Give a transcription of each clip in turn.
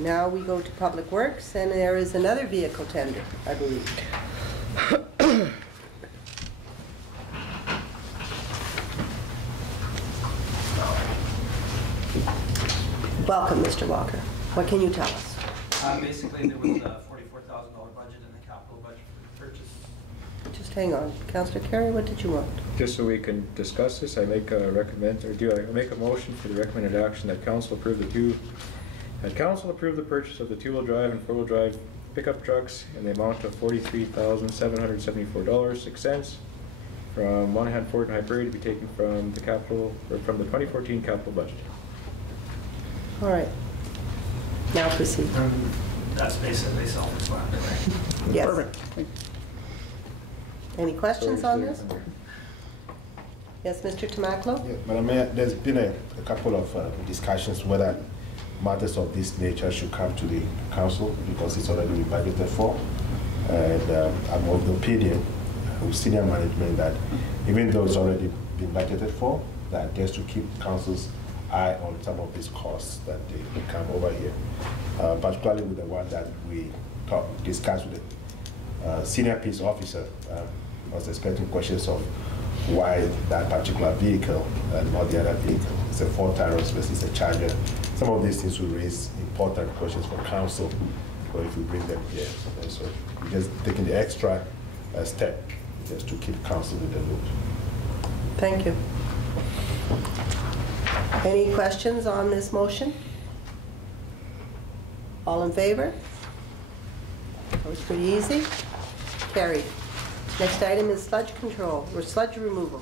now we go to Public Works, and there is another vehicle tender, I believe. Welcome, Mr. Walker. What can you tell us? Basically, there was a $44,000 budget in the capital budget for the purchase. Just hang on. Councillor Carey, what did you want? Just so we can discuss this, I make a motion for the recommended action that council approve the purchase of the 2-wheel drive and 4-wheel drive pickup trucks in the amount of $43,774.06 from Monahan Fort and High Prairie to be taken from the from the 2014 capital budget. All right. Now proceed. That's basically self-explanatory. Yes. Perfect. Any questions on this? Yes, Mr. Tomaklo? Yeah, Madam Mayor, there's been a couple of discussions whether matters of this nature should come to the council because it's already been budgeted for. And I'm of the opinion with senior management that even though it's already been budgeted for, that just to keep council's eye on some of these costs that they come over here, particularly with the one that we discussed with the senior peace officer. I was expecting questions of why that particular vehicle and not the other vehicle. It's a Ford Taurus versus a Charger. Some of these things will raise important questions for council, or if we bring them here. And so we're just taking the extra step just to keep council in the loop. Thank you. Any questions on this motion? All in favor? That was pretty easy. Carried. Next item is sludge control, or sludge removal.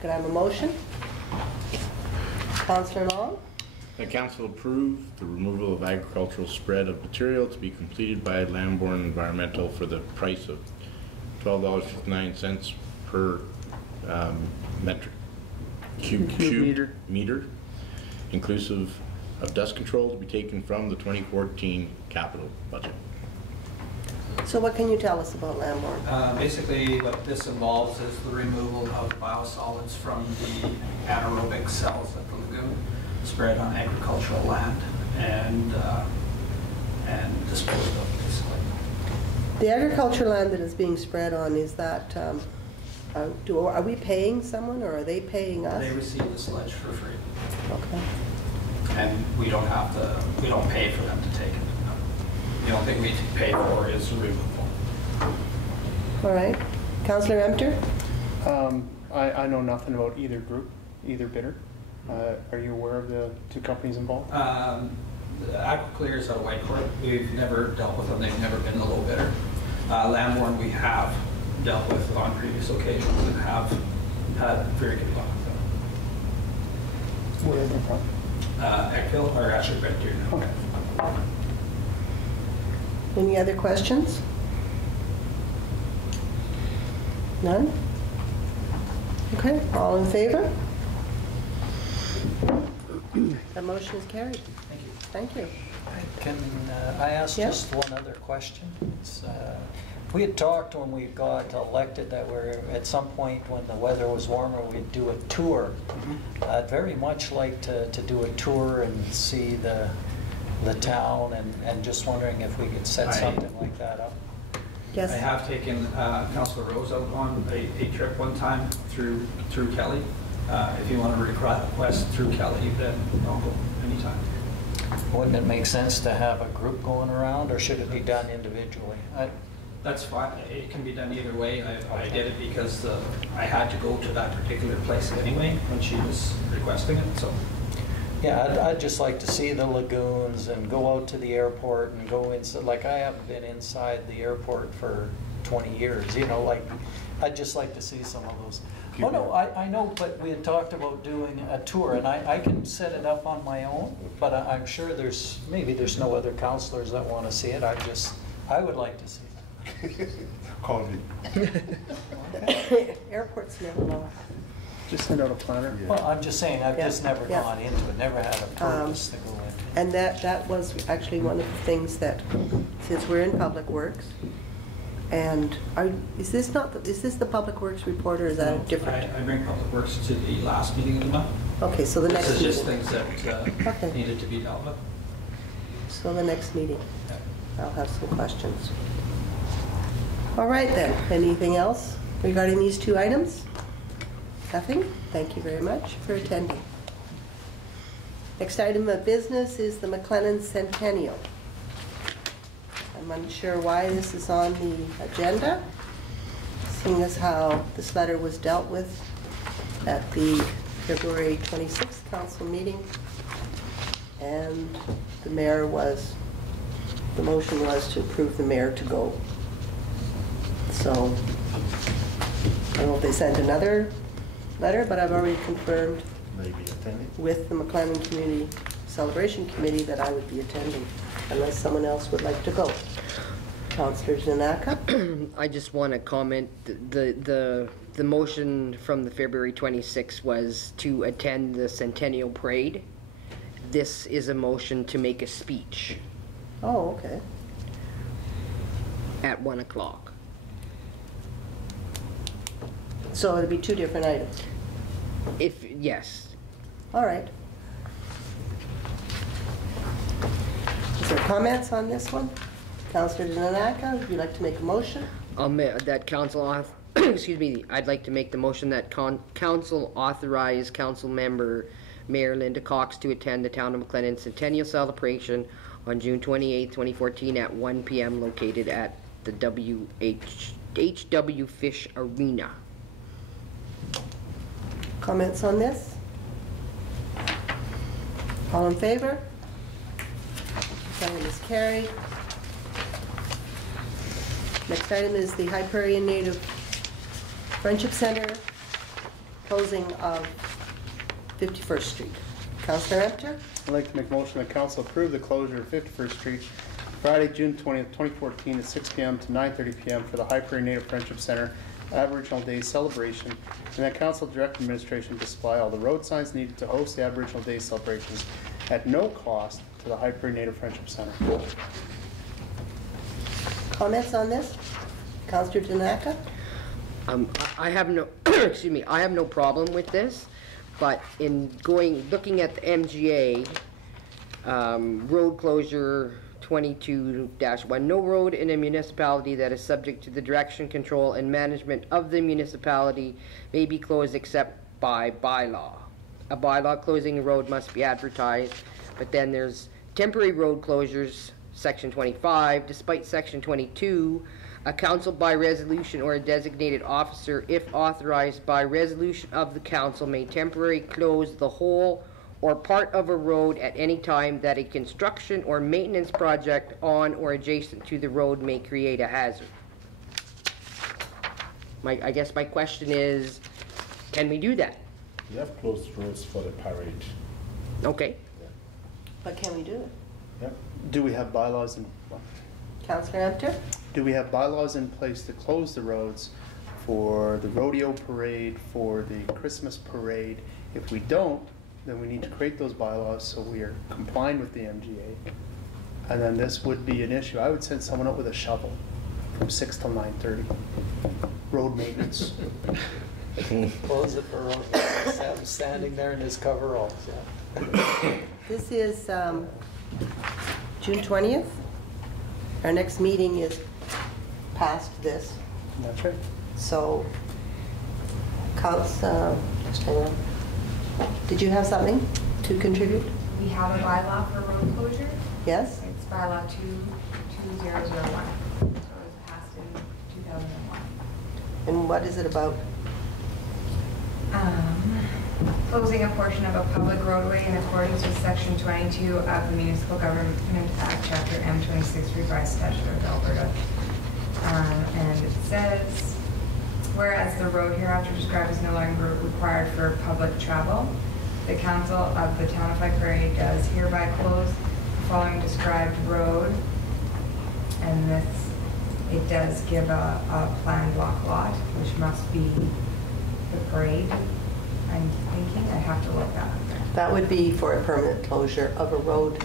Could I have a motion? Councillor Long? The council approved the removal of agricultural spread of material to be completed by Lambourne Environmental for the price of $12.59 per metric cube meter, inclusive of dust control, to be taken from the 2014 capital budget. So what can you tell us about Lambourne? Basically, what this involves is the removal of biosolids from the anaerobic cells at the lagoon, spread on agricultural land, and disposed of, basically. The agricultural land that is being spread on, is that, are we paying someone, or are they paying us? They receive the sludge for free. Okay. And we don't pay for them to take it. The only thing we pay for is the removal. All right. Councillor Emter? I know nothing about either group, either bidder. Are you aware of the two companies involved? AquaClear is out of Whitecourt. We've never dealt with them. They've never been the low bidder. Lambourne we have dealt with on previous occasions and have had very good luck with them. Where are they from? Eckville, or actually Red Deer now. Okay. Any other questions? None? Okay, all in favor? The motion is carried. Thank you. Thank you. Can I ask Yeah. just one other question? We had talked when we got elected that we're at some point when the weather was warmer we'd do a tour. I'd very much like to do a tour and see the town, and just wondering if we could set something like that up. Yes. I have taken Councillor Rose out on a trip one time through Kelly. If you want to request through Kelly, then I'll go anytime. Wouldn't it make sense to have a group going around, or should it be done individually? That's fine. It can be done either way. I did it because I had to go to that particular place anyway when she was requesting it. So. Yeah, I'd just like to see the lagoons and go out to the airport and go inside. Like, I haven't been inside the airport for 20 years, you know, like, I'd just like to see some of those. Oh no, I know, but we had talked about doing a tour, and I can set it up on my own, but I'm sure maybe there's no other councillors that want to see it. I would like to see it. Call me. Airport's never long. Just send out a planner. Yeah. Well, I'm just saying, I've just never gone into it, never had a purpose to go into. And that was actually one of the things that, since we're in Public Works, and is this the Public Works report, or is that a different? I bring Public Works to the last meeting of the month. Okay, so the next This is meeting. just things that Okay. needed to be dealt with. So the next meeting, Yeah. I'll have some questions. All right then, anything else regarding these two items? Nothing? Thank you very much for attending. Next item of business is the McLennan Centennial. I'm unsure why this is on the agenda, seeing as how this letter was dealt with at the February 26th council meeting. And the motion was to approve the mayor to go. So, I don't know if they sent another letter, but I've already confirmed Maybe attending. with the McLennan Community Celebration Committee that I would be attending, unless someone else would like to go. Councillor Zanaka? I just want to comment, the motion from the February 26th was to attend the Centennial Parade. This is a motion to make a speech Oh, okay. at 1 o'clock. So it'll be two different items. Yes. All right. Is there comments on this one? Councillor Zanaka, would you like to make a motion? That council excuse me, I'd like to make the motion that council authorize council member Mayor Linda Cox to attend the Town of McLennan Centennial Celebration on June 28, 2014 at 1 p.m. located at the HW Fish Arena. Comments on this? All in favor? Item is carried. Next item is the High Prairie Native Friendship Center closing of 51st Street. Councillor Empter? I'd like to make a motion that council approve the closure of 51st Street Friday, June 20th, 2014 at 6 p.m. to 9:30 p.m. for the High Prairie Native Friendship Center Aboriginal Day celebration, and that council direct administration to supply all the road signs needed to host the Aboriginal Day celebrations at no cost to the High Prairie Native Friendship Center. Comments on this? Councillor Zanaka? I have no, excuse me, I have no problem with this, but looking at the MGA, road closure 22-1, no road in a municipality that is subject to the direction, control, and management of the municipality may be closed except by bylaw. A bylaw closing a road must be advertised, but then there's temporary road closures, section 25, despite section 22, a council by resolution or a designated officer, if authorized by resolution of the council, may temporarily close the whole or part of a road at any time that a construction or maintenance project on or adjacent to the road may create a hazard. I guess my question is, can we do that? We have closed roads for the parade. Okay. But can we do it? Yep. Do we have bylaws in? Councillor Empter? Do we have bylaws in place to close the roads for the rodeo parade, for the Christmas parade? If we don't, then we need to create those bylaws so we are complying with the MGA. And then this would be an issue. I would send someone out with a shovel from 6 till 9:30. Road maintenance. Close it for road. Have him standing there in his coveralls, yeah. This is June 20th. Our next meeting is past this. That's right. So, just hang on. Did you have something to contribute? We have a bylaw for road closure. Yes? It's bylaw 22001. So it was passed in 2001. And what is it about? Closing a portion of a public roadway in accordance with Section 22 of the Municipal Government Act, Chapter M26, Revised Statute of Alberta. And it says, whereas the road hereafter described is no longer required for public travel, the Council of the Town of High Prairie does hereby close the following described road. And it does give a planned block lot, which must be the parade. I'm thinking I have to look that up. That would be for a permanent closure of a road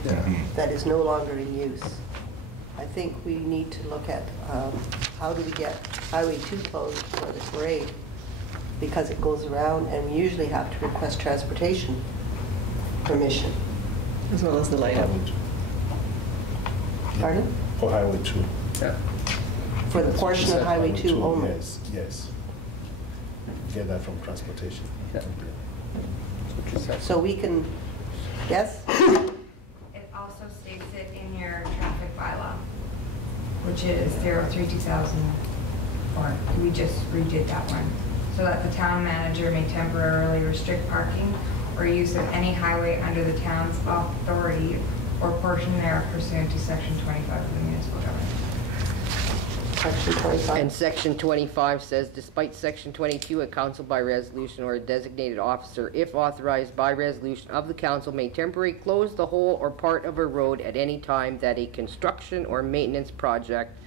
that is no longer in use. I think we need to look at how do we get Highway 2 closed for the parade. because it goes around, and we usually have to request transportation permission. As well as the light up. Pardon? For Highway 2. Yeah. For the portion of Highway 2 only? Yes, yes. Get that from transportation. Yeah. That's what you said. So we can, yes? It also states it in your traffic bylaw, which is 03/2004. We just redid that one. So that the town manager may temporarily restrict parking or use of any highway under the town's authority or portion thereof pursuant to section 25 of the municipal government. Section 25. And section 25 says, despite section 22, a council by resolution or a designated officer, if authorized by resolution of the council, may temporarily close the whole or part of a road at any time that a construction or maintenance project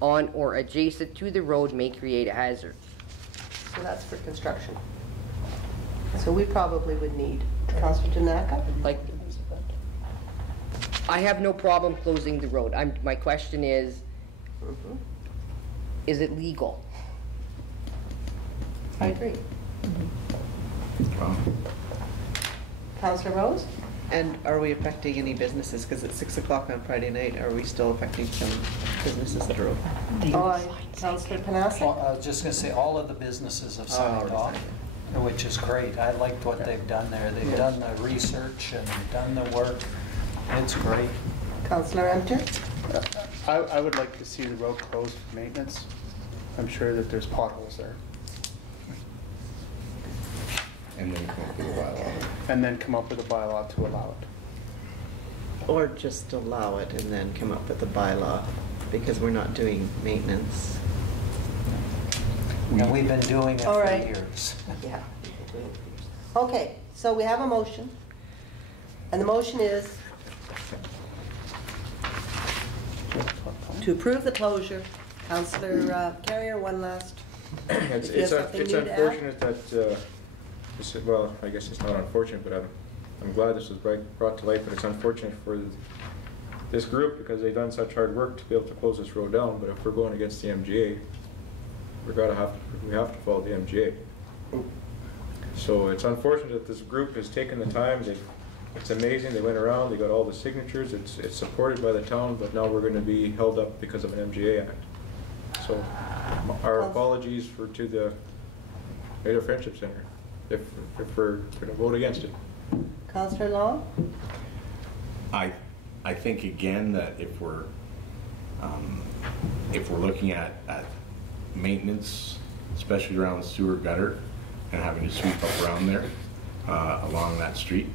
on or adjacent to the road may create a hazard. So that's for construction. So we probably would need, Councilor Tanaka? Like, I have no problem closing the road. My question is it legal? I agree. Wow. Councilor Rose? And are we affecting any businesses? Because it's 6 o'clock on Friday night, are we still affecting some businesses that are open? Councilor Panassa? Well, I was just gonna say, all of the businesses have signed off, which is great. I liked what they've done there. They've done the research and they've done the work. It's great. Councilor Emter? I would like to see the road closed for maintenance. I'm sure that there's potholes there. And then come up with a bylaw. And then come up with a bylaw to allow it. Or just allow it and then come up with a bylaw, because we're not doing maintenance. And we've been doing it All for right. years. Yeah. Okay, so we have a motion. And the motion is to approve the closure. Councilor Carrier, one last. It's If you have something new to add? unfortunate that, well, I guess it's not unfortunate, but I'm glad this was brought to light, but it's unfortunate for this group because they've done such hard work to be able to close this road down, but if we're going against the MGA, we have to follow the MGA. So it's unfortunate that this group has taken the time. It's amazing. They went around, they got all the signatures. It's supported by the town, but now we're going to be held up because of an MGA act. So our apologies to the Native Friendship Center if we're going to vote against it. Councilor Long? I think again that if we're looking at maintenance, especially around the sewer gutter and having to sweep up around there along that street,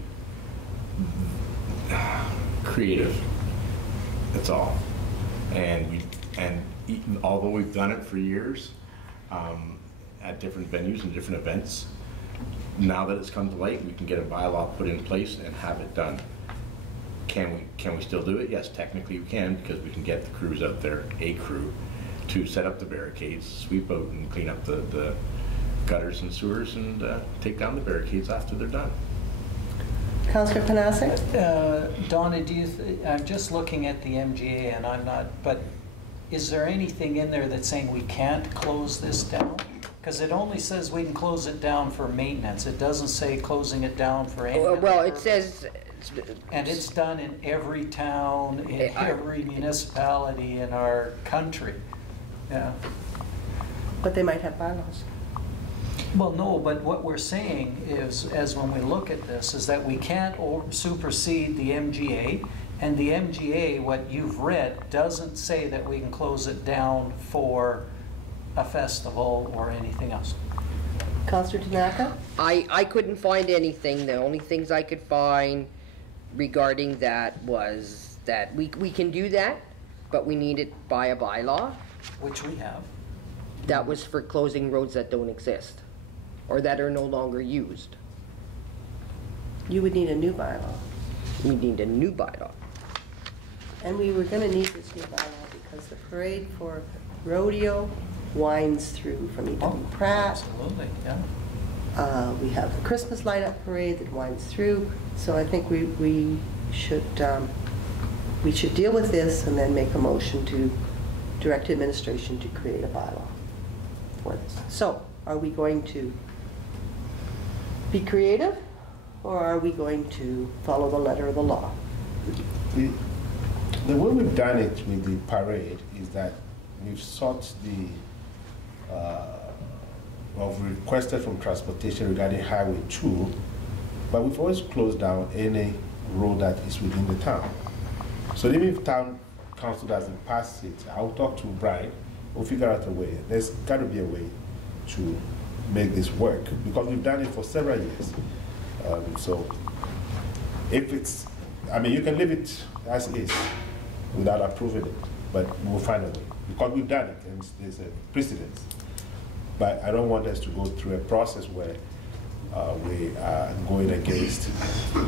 creative. That's all. And although we've done it for years at different venues and different events, now that it's come to light, we can get a bylaw put in place and have it done. Can we still do it? Yes, technically we can, because we can get the crews out there, a crew, to set up the barricades, sweep out and clean up the gutters and sewers, and take down the barricades after they're done. Councilor Panassa? Donna, I'm just looking at the MGA and I'm not, but is there anything in there that's saying we can't close this down? Because it only says we can close it down for maintenance. It doesn't say closing it down for any other Well, it purpose. says... And it's done in every town, in every municipality in our country. Yeah. But they might have bylaws. Well, no, but what we're saying is, as when we look at this, is that we can't supersede the MGA, and the MGA, what you've read, doesn't say that we can close it down for a festival or anything else. Councilor Tanaka? I couldn't find anything. The only things I could find regarding that was that we can do that, but we need it by a bylaw. Which we have. That was for closing roads that don't exist or that are no longer used. You would need a new bylaw. We need a new bylaw. And we were going to need this new bylaw because the parade for rodeo winds through from E.W. Pratt. Absolutely, yeah. We have the Christmas light-up parade that winds through. So I think we should deal with this and then make a motion to direct administration to create a bylaw for this. So are we going to be creative, or are we going to follow the letter of the law? The way we've done it with the parade is that we've sought we've requested from transportation regarding Highway 2, but we've always closed down any road that is within the town. So even if town council doesn't pass it, I'll talk to Brian, we'll figure out a way. There's got to be a way to make this work, because we've done it for several years. So if it's, I mean, you can leave it as is without approving it, but we'll find a way, because we've done it and there's a precedence. But I don't want us to go through a process where we are going against the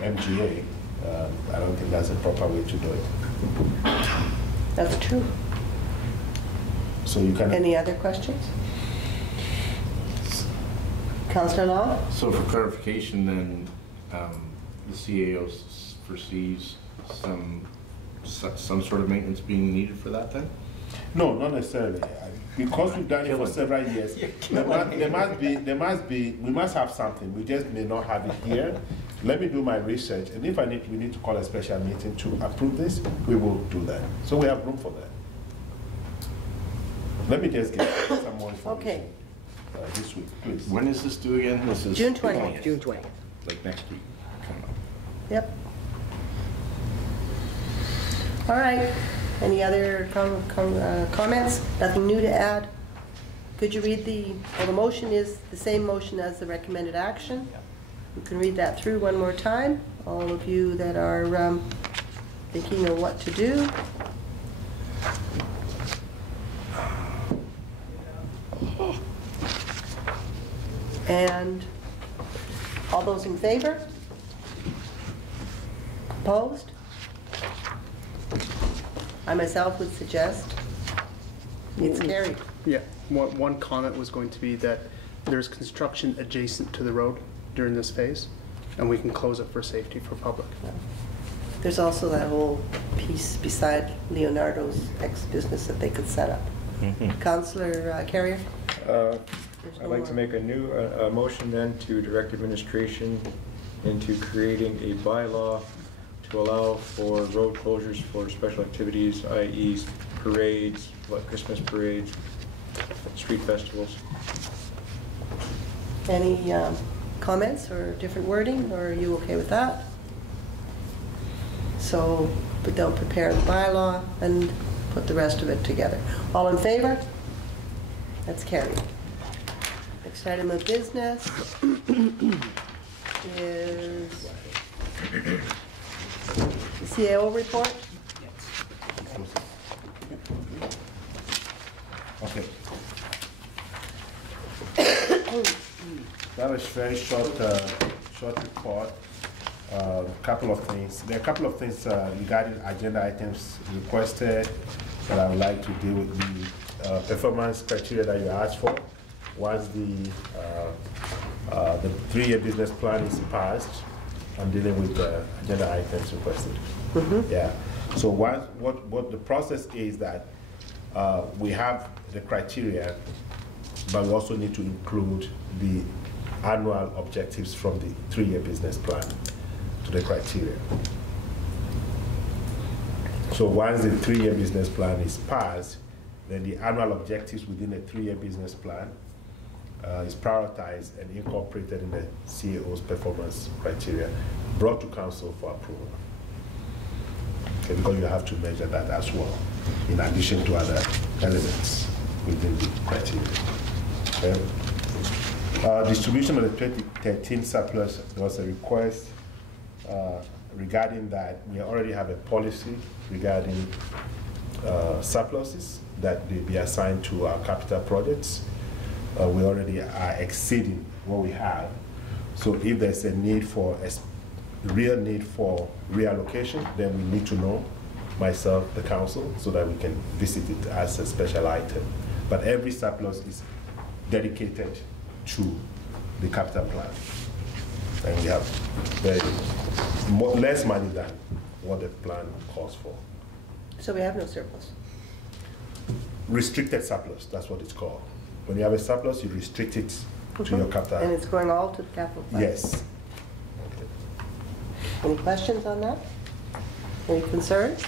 MGA. I don't think that's a proper way to do it. That's true. So you can. Any other questions? Councillor Long? So for clarification then, the CAO foresees some sort of maintenance being needed for that then? No, not necessarily. Because we've done it for several years, we must have something. We just may not have it here. Let me do my research, and if we need to call a special meeting to approve this, we will do that. So we have room for that. Let me just get some more information this week, please. When is this due again? This is June 20th. June 20th. Like next week. Coming up. Yep. All right. Any other comments? Nothing new to add? Could you read the motion is the same motion as the recommended action. You can read that through one more time. All of you that are thinking of what to do. And all those in favor? Opposed? I myself would suggest it's carried. Yeah, one comment was going to be that there's construction adjacent to the road during this phase, and we can close it for safety for public. There's also that whole piece beside Leonardo's ex-business that they could set up. Councillor Carrier? I'd like to make a new motion then to direct administration into creating a bylaw to allow for road closures for special activities, i.e. parades, like Christmas parades, street festivals. Any comments or different wording, or are you okay with that? So, but they'll prepare the bylaw and put the rest of it together. All in favor? That's carried. Next item of business is the CAO report. Okay. That was very short report. Couple of things. There are a couple of things regarding agenda items requested that I would like to deal with the performance criteria that you asked for. Once the 3-year business plan is passed, I'm dealing with the agenda items requested. Yeah. So what the process is that we have the criteria, but we also need to include the annual objectives from the 3-year business plan to the criteria. So once the 3-year business plan is passed, then the annual objectives within the 3-year business plan is prioritized and incorporated in the CAO's performance criteria, brought to council for approval. Okay, because you have to measure that as well, in addition to other elements within the criteria. Okay. Distribution of the 2013 surplus, there was a request regarding that. We already have a policy regarding surpluses that they be assigned to our capital projects. We already are exceeding what we have. So if there's a need for real need for reallocation, then we need to know, myself, the council, so that we can visit it as a special item. But every surplus is dedicated to the capital plan. And we have less money than what the plan calls for. So we have no surplus. Restricted surplus, that's what it's called. When you have a surplus, you restrict it to your capital. And it's going all to the capital fund? Yes. Any questions on that? Any concerns?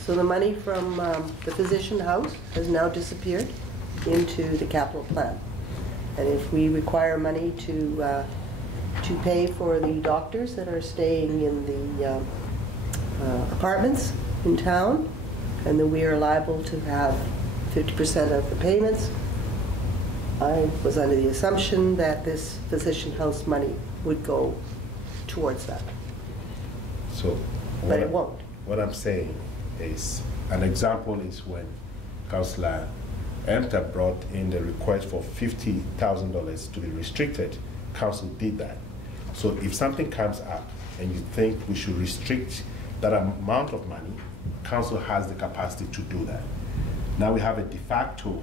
So the money from the physician house has now disappeared into the capital plan. And if we require money to pay for the doctors that are staying in the apartments in town, and then we are liable to have 50% of the payments, I was under the assumption that this physician house money would go towards that. So, But it won't. What I'm saying is, an example is when Councillor Emta brought in the request for $50,000 to be restricted. Council did that. So if something comes up and you think we should restrict that amount of money, Council has the capacity to do that. Now we have a de facto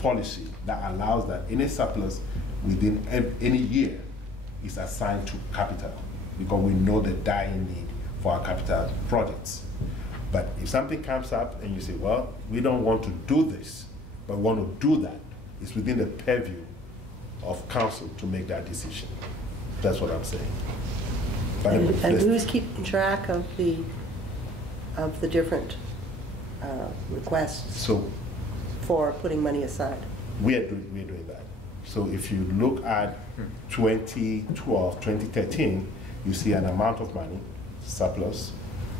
policy that allows that any surplus within any year is assigned to capital, because we know the dying need for our capital projects. But if something comes up and you say, well, we don't want to do this, but we want to do that, it's within the purview of council to make that decision. That's what I'm saying. But And who's keeping track of the different requests so for putting money aside? we're doing that. So if you look at 2012, 2013, you see an amount of money, surplus,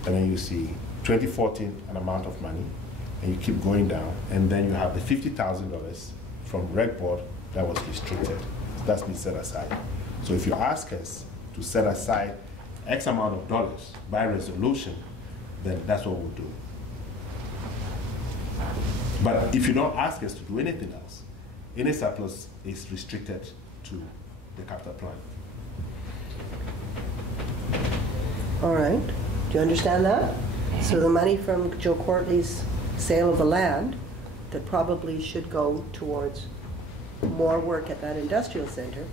and then you see 2014, an amount of money, and you keep going down, and then you have the $50,000 from Reg Board that was restricted. That's been set aside. So if you ask us to set aside X amount of dollars by resolution, then that's what we'll do. But if you don't ask us to do anything else, any surplus is restricted to the capital plan. All right. Do you understand that? So the money from Joe Courtney's sale of the land that probably should go towards more work at that industrial center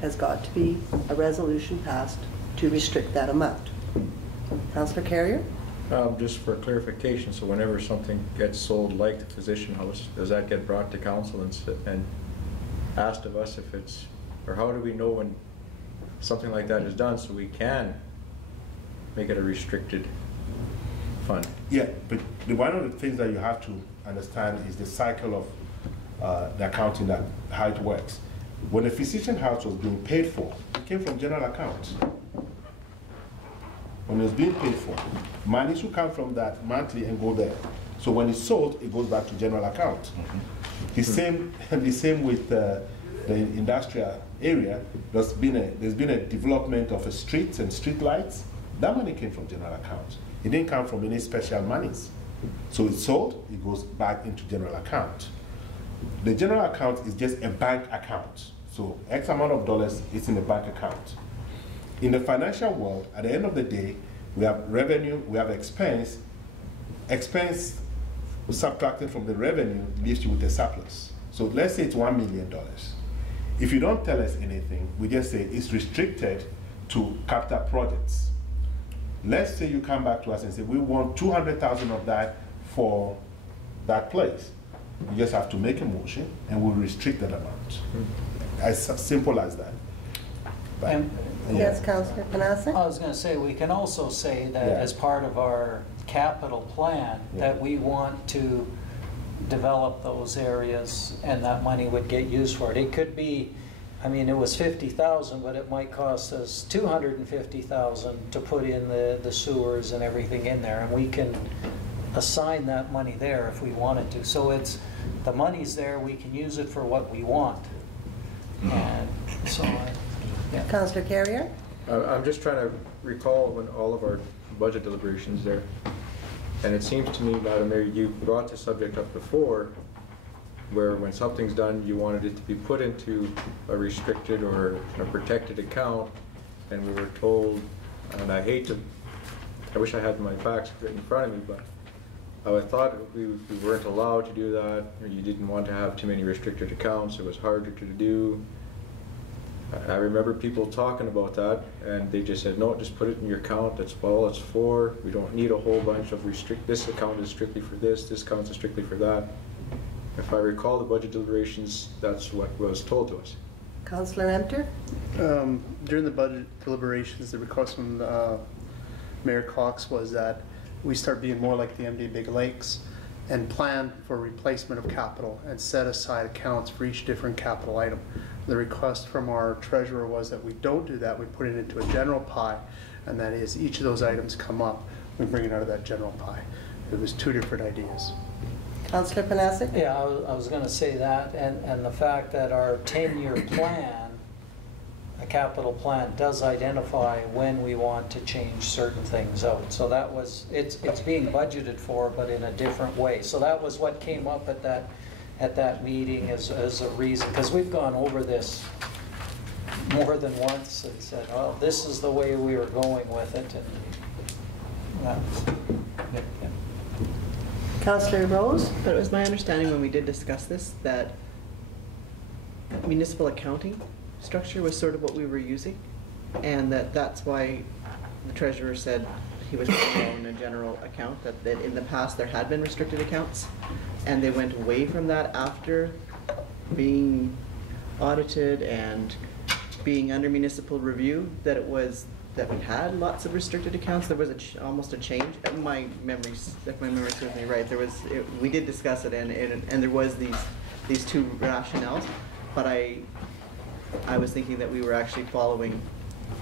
has got to be a resolution passed to restrict that amount. Councillor Carrier? Just for clarification, so whenever something gets sold like the physician house, does that get brought to council and asked of us if it's, or how do we know when something like that is done so we can make it a restricted fund? Yeah, but one of the things that you have to understand is the cycle of the accounting, that how it works. When the physician house was being paid for, it came from general accounts. When it was being paid for, money should come from that monthly and go there. So when it's sold, it goes back to general account. The same with the industrial area. There's been a development of a streets and street lights. That money came from general account. It didn't come from any special monies. So it's sold, it goes back into general account. The general account is just a bank account. So X amount of dollars is in the bank account. In the financial world, at the end of the day, we have revenue, we have expense. Expense subtracted from the revenue leaves you with a surplus. So let's say it's $1 million. If you don't tell us anything, we just say it's restricted to capital projects. Let's say you come back to us and say, we want 200,000 of that for that place. You just have to make a motion and we'll restrict that amount. As simple as that. But, Yes, Councillor Panassa? I was going to say, we can also say that as part of our capital plan, that we want to develop those areas and that money would get used for it. It could be, I mean, it was 50,000, but it might cost us 250,000 to put in the sewers and everything in there, and we can assign that money there if we wanted to. So it's, the money's there, we can use it for what we want. And so yeah. Councillor Carrier? I'm just trying to recall when all of our budget deliberations there, and it seems to me, Madam Mayor, you brought the subject up before, where when something's done, you wanted it to be put into a restricted or a protected account, and we were told, and I wish I had my facts right in front of me, but I thought we weren't allowed to do that, or you didn't want to have too many restricted accounts, it was harder to do. I remember people talking about that, and they just said, no, just put it in your account, that's all it's for. We don't need a whole bunch of this account is strictly for this account is strictly for that. If I recall the budget deliberations, that's what was told to us. Councillor Emter? During the budget deliberations, the request from Mayor Cox was that we start being more like the MD Big Lakes and plan for replacement of capital and set aside accounts for each different capital item. The request from our treasurer was that we don't do that. We put it into a general pie, and that is each of those items come up, we bring it out of that general pie. It was two different ideas. Councillor Panasic? Yeah, I was gonna say that, and the fact that our 10-year plan, a capital plan, does identify when we want to change certain things out. So that was, it's being budgeted for, but in a different way. So that was what came up at that meeting as a reason, because we've gone over this more than once and said, oh, this is the way we were going with it, and that's, yeah. Councillor Rose? But it was my understanding when we did discuss this that municipal accounting structure was sort of what we were using, and that's why the treasurer said he was in a general account, that in the past there had been restricted accounts, and they went away from that after being audited and being under municipal review, that it was that we had lots of restricted accounts. There was almost a change. If my memory serves me right, we did discuss it, and there was these two rationales, but I was thinking that we were actually following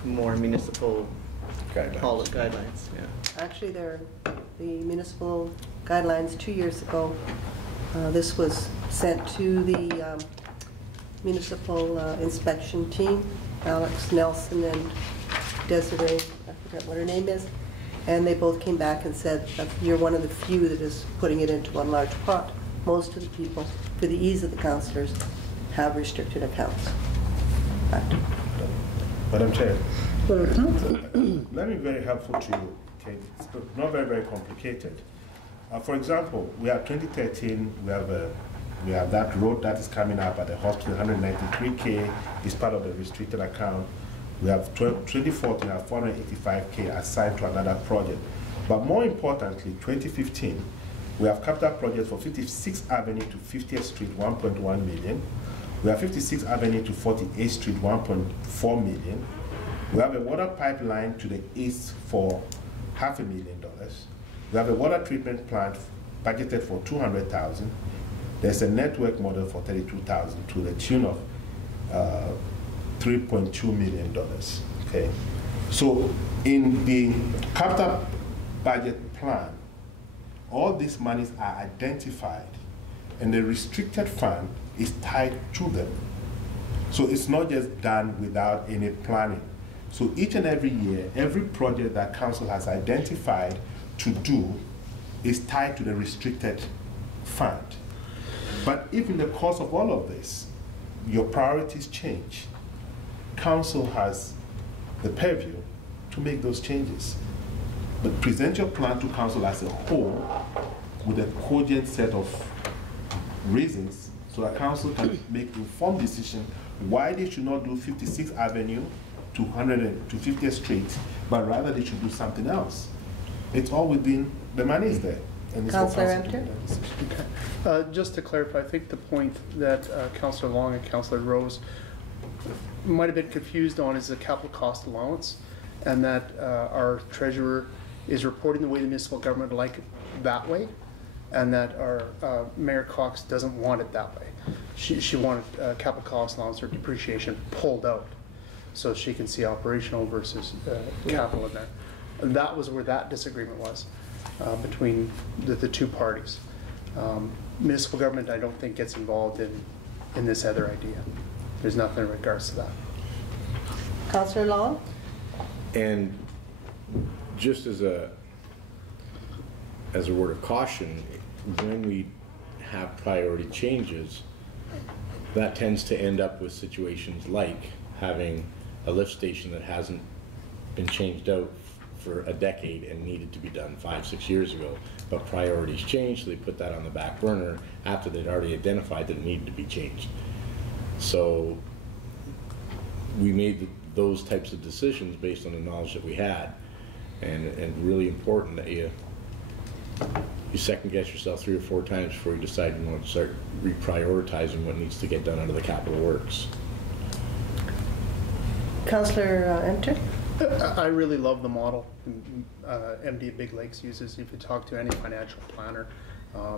more municipal guidelines. Yeah. Actually, the municipal guidelines 2 years ago. This was sent to the municipal inspection team, Alex Nelson and Desiree, I forget what her name is, and they both came back and said that you're one of the few that is putting it into one large pot. Most of the people, for the ease of the councillors, have restricted accounts. Madam Chair, let me be very helpful to you. Okay, it's not very complicated. For example, we have 2013. We have that road that is coming up at the hospital. 193K is part of the restricted account. We have 2014. We have 485K assigned to another project. But more importantly, 2015, we have capital projects for 56th Avenue to 50th Street, 1.1 million. We have 56th Avenue to 48th Street, 1.4 million. We have a water pipeline to the east for $500,000. We have a water treatment plant budgeted for $200,000. There's a network model for $32,000 to the tune of $3.2 million. Okay, so in the capital budget plan, all these monies are identified, and the restricted fund is tied to them. So it's not just done without any planning. So each and every year, every project that council has identified to do is tied to the restricted fund. But if in the course of all of this, your priorities change, council has the purview to make those changes. But present your plan to council as a whole with a cogent set of reasons so that council can make informed decision why they should not do 56th Avenue to 50th Street, but rather they should do something else. It's all within, the money is there. And it's Councillor for council to Emter? make that decision. Okay. Just to clarify, I think the point that Councillor Long and Councillor Rose might have been confused on is the capital cost allowance, and that our treasurer is reporting the way the municipal government would like it that way, and that our Mayor Cox doesn't want it that way. She wanted capital cost allowance or depreciation pulled out so she can see operational versus capital in there. And that was where that disagreement was between the two parties. Municipal government, I don't think, gets involved in this other idea. There's nothing in regards to that. Councillor Long? And just as a word of caution, when we have priority changes, that tends to end up with situations like having a lift station that hasn't been changed out for a decade and needed to be done 5-6 years ago, but priorities changed, so they put that on the back burner after they'd already identified that it needed to be changed. So we made those types of decisions based on the knowledge that we had, and really important that you you second guess yourself 3 or 4 times before you decide you want to start reprioritizing what needs to get done under the capital works. Councillor Enter? I really love the model MD Big Lakes uses. If you talk to any financial planner,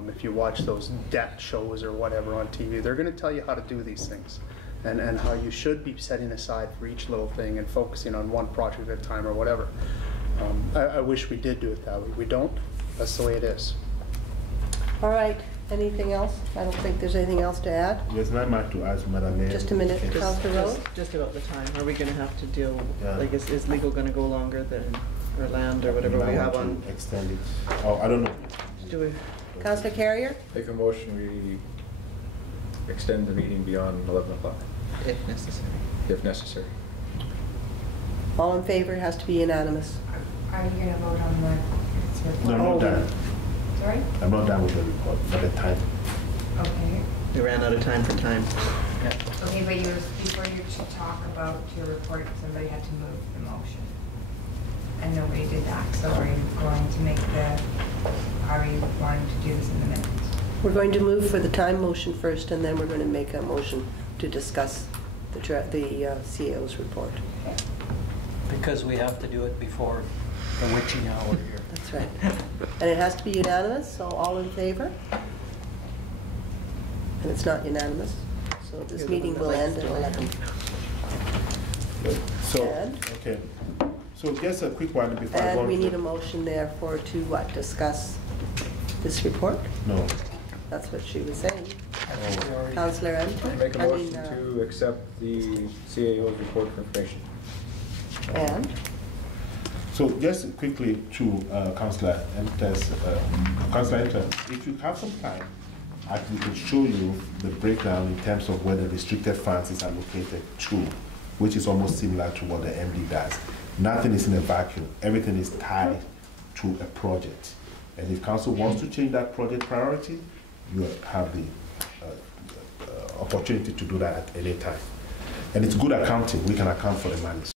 if you watch those debt shows or whatever on TV, they're going to tell you how to do these things and how you should be setting aside for each little thing and focusing on one project at a time or whatever. I wish we did do it that way. We don't. That's the way it is. All right, anything else? I don't think there's anything else to add. There's not much to ask, Madam Mayor. Just a minute, Okay. Councillor Rowe. Just about the time, are we gonna have to deal, Yeah. like, is legal gonna go longer than our land or whatever You might we have want on? to extend it. Oh, I don't know. Do we, Councillor Carrier? Make a motion, we extend the meeting beyond 11 o'clock, if necessary? if necessary. All in favor, has to be unanimous. Are you gonna vote on the report? No, I'm not done. Sorry? I'm not done with the report, but the time. Okay. We ran out of time for time. Okay, but before you talk about your report, somebody had to move the motion. And nobody did that, so are you going to make are you wanting to do this in the minutes? We're going to move for the time motion first, and then we're going to make a motion to discuss the CAO's report. Because we have to do it before the witching hour here. That's right. And it has to be unanimous, so all in favor? And it's not unanimous, so this You're the meeting one will that end likes at to 11. So, And? okay. So just a quick one before I go And on we to- need a motion therefore to what, discuss this report? No. That's what she was saying. I think we already- Councillor Enter? Make a I motion mean, to accept the CAO's report for information. And? So just quickly to Councillor Emter's, if you have some time, I can show you the breakdown in terms of where the restricted funds is allocated to, which is almost similar to what the MD does. Nothing is in a vacuum. Everything is tied to a project. And if council wants to change that project priority, you have the opportunity to do that at any time. And it's good accounting. We can account for the money.